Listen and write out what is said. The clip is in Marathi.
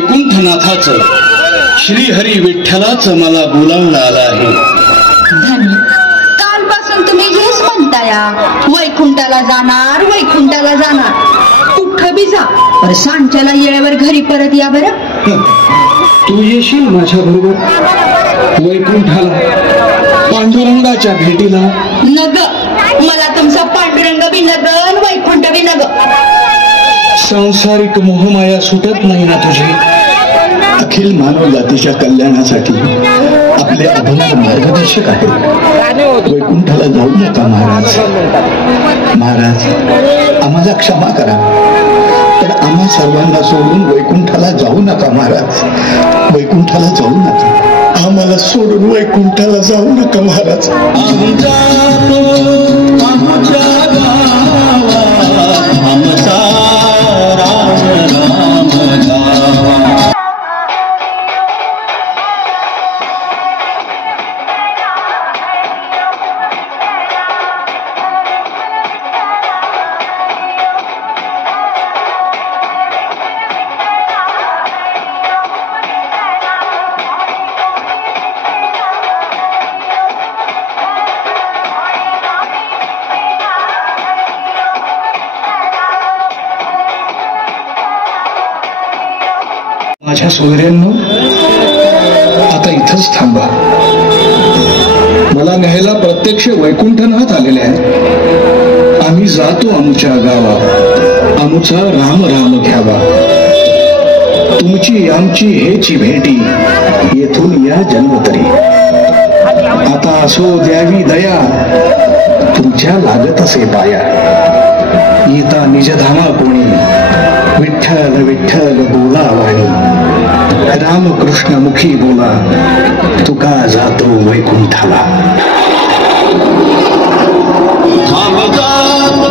वैकुंठनाथाचं श्रीहरी विठ्ठलाचं मला बोलावणं आलं आहे. धनी, कालपासून तुम्ही हेच म्हणताया, वैकुंठाला जाणार, वैकुंठाला जाणार. कुठं बी जा, पर सांच्याला येळेवर घरी परत या बरं. तू येशील माझ्या बरोबर वैकुंठाला, पांडुरंगाच्या भेटीला? नग, मला तुमचा पांडुरंग बी नग, वैकुंठ बी नग. सांसारिक मोहमाया सुटत नाही ना तुझी? अखिल मानव जातीच्या कल्याणासाठी आपले अभंग मार्गदर्शक आहेत. वैकुंठाला जाऊ नका महाराज. महाराज, आम्हाला क्षमा करा, पण आम्हा सर्वांना सोडून वैकुंठाला जाऊ नका महाराज. वैकुंठाला जाऊ नका. आम्हाला सोडून वैकुंठाला जाऊ नका महाराज. माझ्या सोयऱ्यांनो, आता इथंच थांबा. मला न्यायला प्रत्यक्ष वैकुंठनाथ आलेले आहेत. आम्ही जातो आमच्या गावा, आमचा राम राम घ्यावा. तुमची आमची हेची भेटी, येथून या जन्मतरी. आता असो द्यावी दया, तुमच्या लागत असे पाया. येता निजधामा कोणी, विठ्ठल विठ्ठल बोला वाणी. रामकृष्ण मुखी बोला, तुका जातो वैकुंठाला. हम जातो